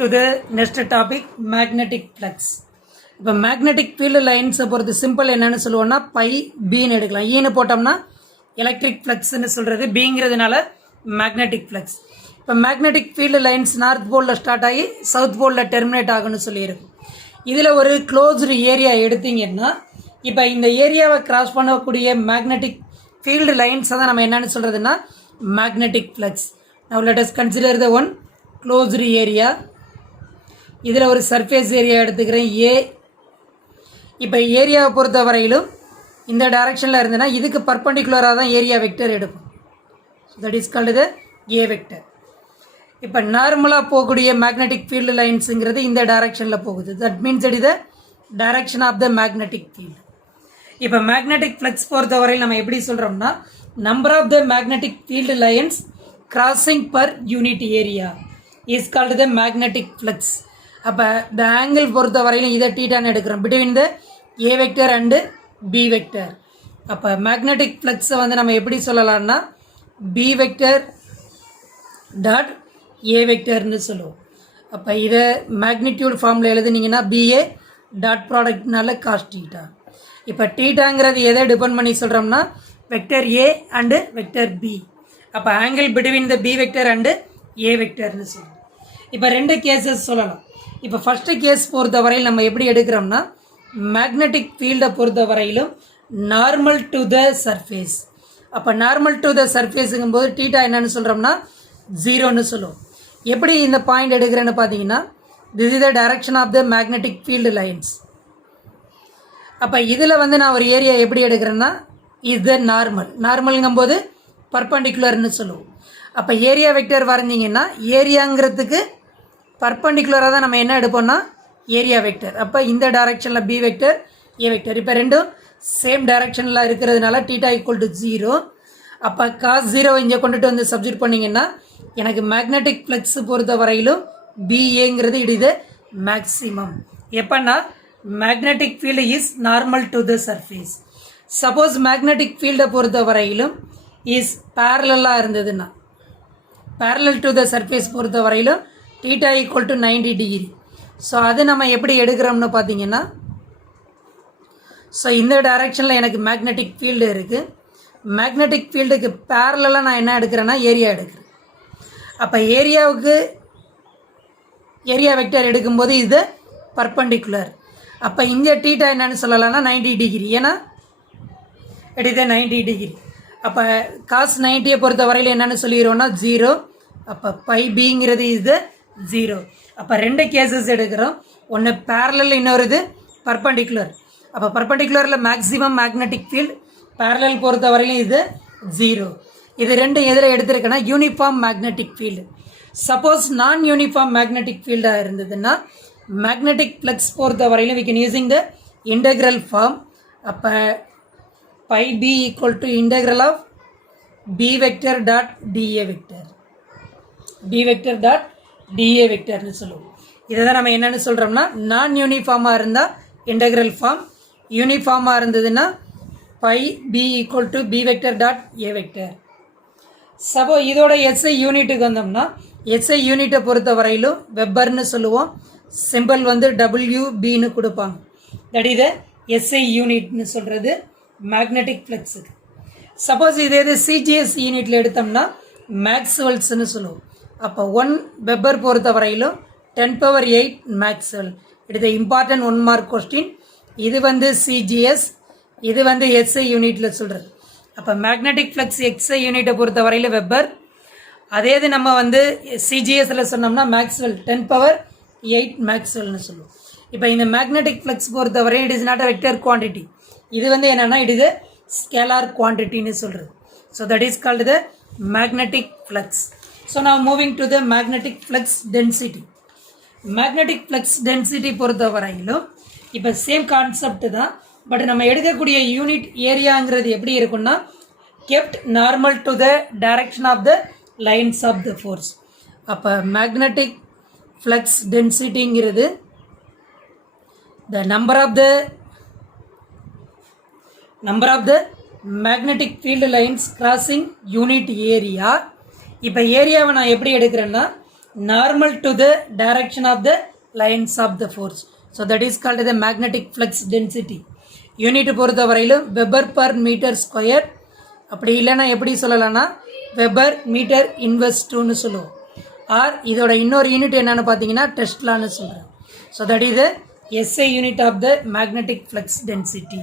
to the next topic, magnetic flux. இப்போ magnetic field லைன்ஸை பொறுத்து simple என்னன்னு சொல்லுவோம்னா பை பின்னு எடுக்கலாம். ஈன்னு போட்டோம்னா எலக்ட்ரிக் ஃப்ளக்ஸ்ன்னு சொல்கிறது, பிங்கிறதுனால மேக்னெட்டிக் ஃப்ளக்ஸ். இப்போ மேக்னெட்டிக் ஃபீல்டு லைன்ஸ் நார்த் போலில் ஸ்டார்ட் ஆகி சவுத் போலில் டெர்மினேட் ஆகுன்னு சொல்லியிருக்கு. இதில் ஒரு க்ளோஸ்டு ஏரியா எடுத்தீங்கன்னா இப்போ இந்த ஏரியாவை கிராஸ் பண்ணக்கூடிய மேக்னெட்டிக் ஃபீல்டு லைன்ஸை தான் நம்ம என்னென்னு சொல்கிறதுனா magnetic flux. Now let us consider the one closed area. இதில் ஒரு சர்ஃபேஸ் ஏரியா எடுத்துக்கிறேன் ஏ. இப்போ ஏரியாவை பொறுத்த வரையிலும் இந்த டைரக்ஷனில் இருந்ததுன்னா இதுக்கு பர்பண்டிகுலராக தான் ஏரியா வெக்டர் எடுக்கும். That is called the A vector. இப்போ நார்மலாக போகக்கூடிய மேக்னெட்டிக் ஃபீல்டு லைன்ஸுங்கிறது இந்த டைரக்ஷனில் போகுது. That means it is the direction of the magnetic field. இப்போ மேக்னெட்டிக் ஃப்ளக்ஸ் பொறுத்த வரையில் நம்ம எப்படி சொல்கிறோம்னா number of the magnetic field lines crossing per unit area is called the magnetic flux. அப்போ த ஆங்கிள் பொறுத்த வரையிலும் இதை டீட்டான்னு எடுக்கிறோம் between the A vector and B vector. அப்போ மேக்னெட்டிக் ஃப்ளக்ஸை வந்து நம்ம எப்படி சொல்லலாம்னா பி வெக்டர் டாட் ஏ வெக்டர்னு சொல்லுவோம். அப்போ இதை மேக்னிடியூட் ஃபார்மில் எழுதுனீங்கன்னா பிஏ டாட் ப்ராடக்ட்னால காஸ் டீட்டா. இப்போ டீட்டாங்கிறது எதை டிபெண்ட் பண்ணி சொல்கிறோம்னா vector A and vector B. அப்போ angle between the B vector and A வெக்டர்னு சொல்லுவோம். இப்போ ரெண்டு கேசஸ் சொல்லலாம். இப்போ ஃபஸ்ட்டு கேஸ் பொறுத்த வரையில் நம்ம எப்படி எடுக்கிறோம்னா மேக்னெட்டிக் ஃபீல்டை பொறுத்த வரையிலும் நார்மல் டு த சர்ஃபேஸ். அப்போ நார்மல் டு த சர்ஃபேஸுங்கும் போது டீட்டா என்னன்னு சொல்கிறோம்னா ஜீரோன்னு சொல்லுவோம். எப்படி இந்த பாயிண்ட் எடுக்கிறேன்னு பார்த்தீங்கன்னா this is the direction of the magnetic field lines. அப்போ இதில் வந்து நான் ஒரு ஏரியா எப்படி எடுக்கிறேன்னா இஸ் த நார்மல்ங்கும் போது பர்பண்டிகுலர்னு சொல்லுவோம். அப்போ ஏரியா வெக்டர் வரைஞ்சிங்கன்னா ஏரியாங்கிறதுக்கு பர்பண்டிகுலராக தான் நம்ம என்ன எடுப்போம்னா ஏரியா வெக்டர். அப்போ இந்த டைரக்ஷனில் பி வெக்டர் ஏ வெக்டர் இப்போ ரெண்டும் சேம் டைரக்ஷனில் இருக்கிறதுனால டீட்டா ஈக்குவல் டு 0. அப்போ காஸ் 0 இங்கே கொண்டுட்டு வந்து சப்ஸ்டிட் பண்ணிங்கன்னா எனக்கு மேக்னெட்டிக் ஃப்ளக்ஸ் பொறுத்த வரையிலும் பிஏங்கிறது இட் இஸ் மேக்ஸிமம். எப்போன்னா magnetic field is normal to the surface. Suppose magnetic ஃபீல்டை பொறுத்த வரையிலும் இஸ் பேரலாக இருந்ததுன்னா பேரலல் டு த சர்ஃபேஸ் பொறுத்த வரையிலும் theta equal to 90 degree. So அது நம்ம எப்படி எடுக்கிறோம்னு பார்த்தீங்கன்னா ஸோ இந்த டைரக்ஷனில் எனக்கு மேக்னெட்டிக் ஃபீல்டு இருக்குது. மேக்னெட்டிக் ஃபீல்டுக்கு பேரலாக நான் என்ன எடுக்கிறேன்னா ஏரியா எடுக்கிறேன். அப்போ ஏரியாவுக்கு ஏரியா வெக்டர் எடுக்கும்போது இது பர்பண்டிகுலர். அப்போ இங்கே டீட்டா என்னன்னு சொல்லலாம்னா 90 டிகிரி. ஏன்னா எடுத்த 90 டிகிரி. அப்போ காஸ் 90யை பொறுத்த வரையில் என்னென்னு சொல்லிடுவோம்னா 0. அப்போ பை பிங்கிறது இது 0. அப்போ ரெண்டு கேசஸ் எடுக்கிறோம். ஒன்று பேரலல், இன்னொரு இது பர்பண்டிகுலர். அப்போ பர்பண்டிகுலரில் மேக்ஸிமம் மேக்னெட்டிக் ஃபீல்டு, பேரலல் பொறுத்த வரையிலும் இது 0. இது ரெண்டும் எதில் எடுத்திருக்கேன்னா யூனிஃபார்ம் மேக்னெட்டிக் ஃபீல்டு. சப்போஸ் நான் யூனிஃபார்ம் மேக்னெட்டிக் ஃபீல்டாக இருந்ததுன்னா மேக்னெட்டிக் ஃப்ளக்ஸ் பொறுத்த வரையிலும் we can using the integral form. அப்போ phi B equal to integral of B vector dot dA vector. B vector dot dA வெக்டர்னு சொல்லுவோம். இதை தான் நம்ம என்னென்னு சொல்கிறோம்னா நான் யூனிஃபார்மாக இருந்தால் இன்டெக்ரல் ஃபார்ம், யூனிஃபார்மாக இருந்ததுன்னா phi B equal to B vector dot A vector. Suppose இதோட எஸ்ஐ யூனிட்டுக்கு வந்தோம்னா எஸ்ஐ யூனிட்டை பொறுத்த வரையிலும் வெப்பர்னு சொல்லுவோம். சிம்பிள் வந்து WBன்னு கொடுப்பாங்க. தட் இதை எஸ்ஐ யூனிட்னு சொல்கிறது மேக்னெட்டிக் ஃப்ளக்ஸுக்கு. சப்போஸ் இதே இது சிஜிஎஸ் யூனிட்டில் எடுத்தோம்னா மேக்ஸ்வெல்ஸ்ன்னு சொல்லுவோம். அப்போ 1 வெப்பர் பொறுத்த வரையிலும் 10⁸ மேக்ஸ்வெல். இது இம்பார்ட்டன்ட் 1 மார்க் கொஸ்டின். இது வந்து சிஜிஎஸ், இது வந்து எஸ்ஐ யூனிட்டில் சொல்கிறது. அப்போ மேக்னெட்டிக் ஃப்ளக்ஸ் எக்ஸ்ஐ யூனிட்டை பொறுத்த வரையில் வெப்பர். அதே இது நம்ம வந்து சிஜிஎஸில் சொன்னோம்னா மேக்ஸ்வெல் 10⁸ மேக்ஸ்வெல்னு சொல்லுவோம். இப்போ இந்த மேக்னெட்டிக் ஃப்ளக்ஸ் பொறுத்த வரை it is not a vector quantity. இது வந்து என்னென்னா இட் இஸ் ஸ்கேலார் குவான்டிட்டின்னு சொல்கிறது. So that is called the magnetic flux. So now moving to the magnetic flux density. Magnetic flux density பொறுத்த வரையிலும் இப்போ சேம் கான்செப்ட் தான். பட் நம்ம எடுக்கக்கூடிய யூனிட் ஏரியாங்கிறது எப்படி இருக்குன்னா kept normal to the direction of the lines of the force. அப்போ magnetic flux densityங்கிறது the number of the magnetic field lines crossing unit area. இப்போ ஏரியாவை நான் எப்படி எடுக்கிறேன்னா normal to the direction of the lines of the force. So that is called the magnetic flux density. Unit பொறுத்த வரையிலும் weber per metre square, அப்படி இல்லைன்னா எப்படி சொல்லலாம்னா வெபர் மீட்டர் இன்வெர்ஸ் டூன்னு சொல்லுவோம். ஆர் இதோட இன்னொரு யூனிட் என்னென்னு பார்த்தீங்கன்னா டெஸ்லான்னு சொல்கிறேன். So that is the SI unit of the magnetic flux density.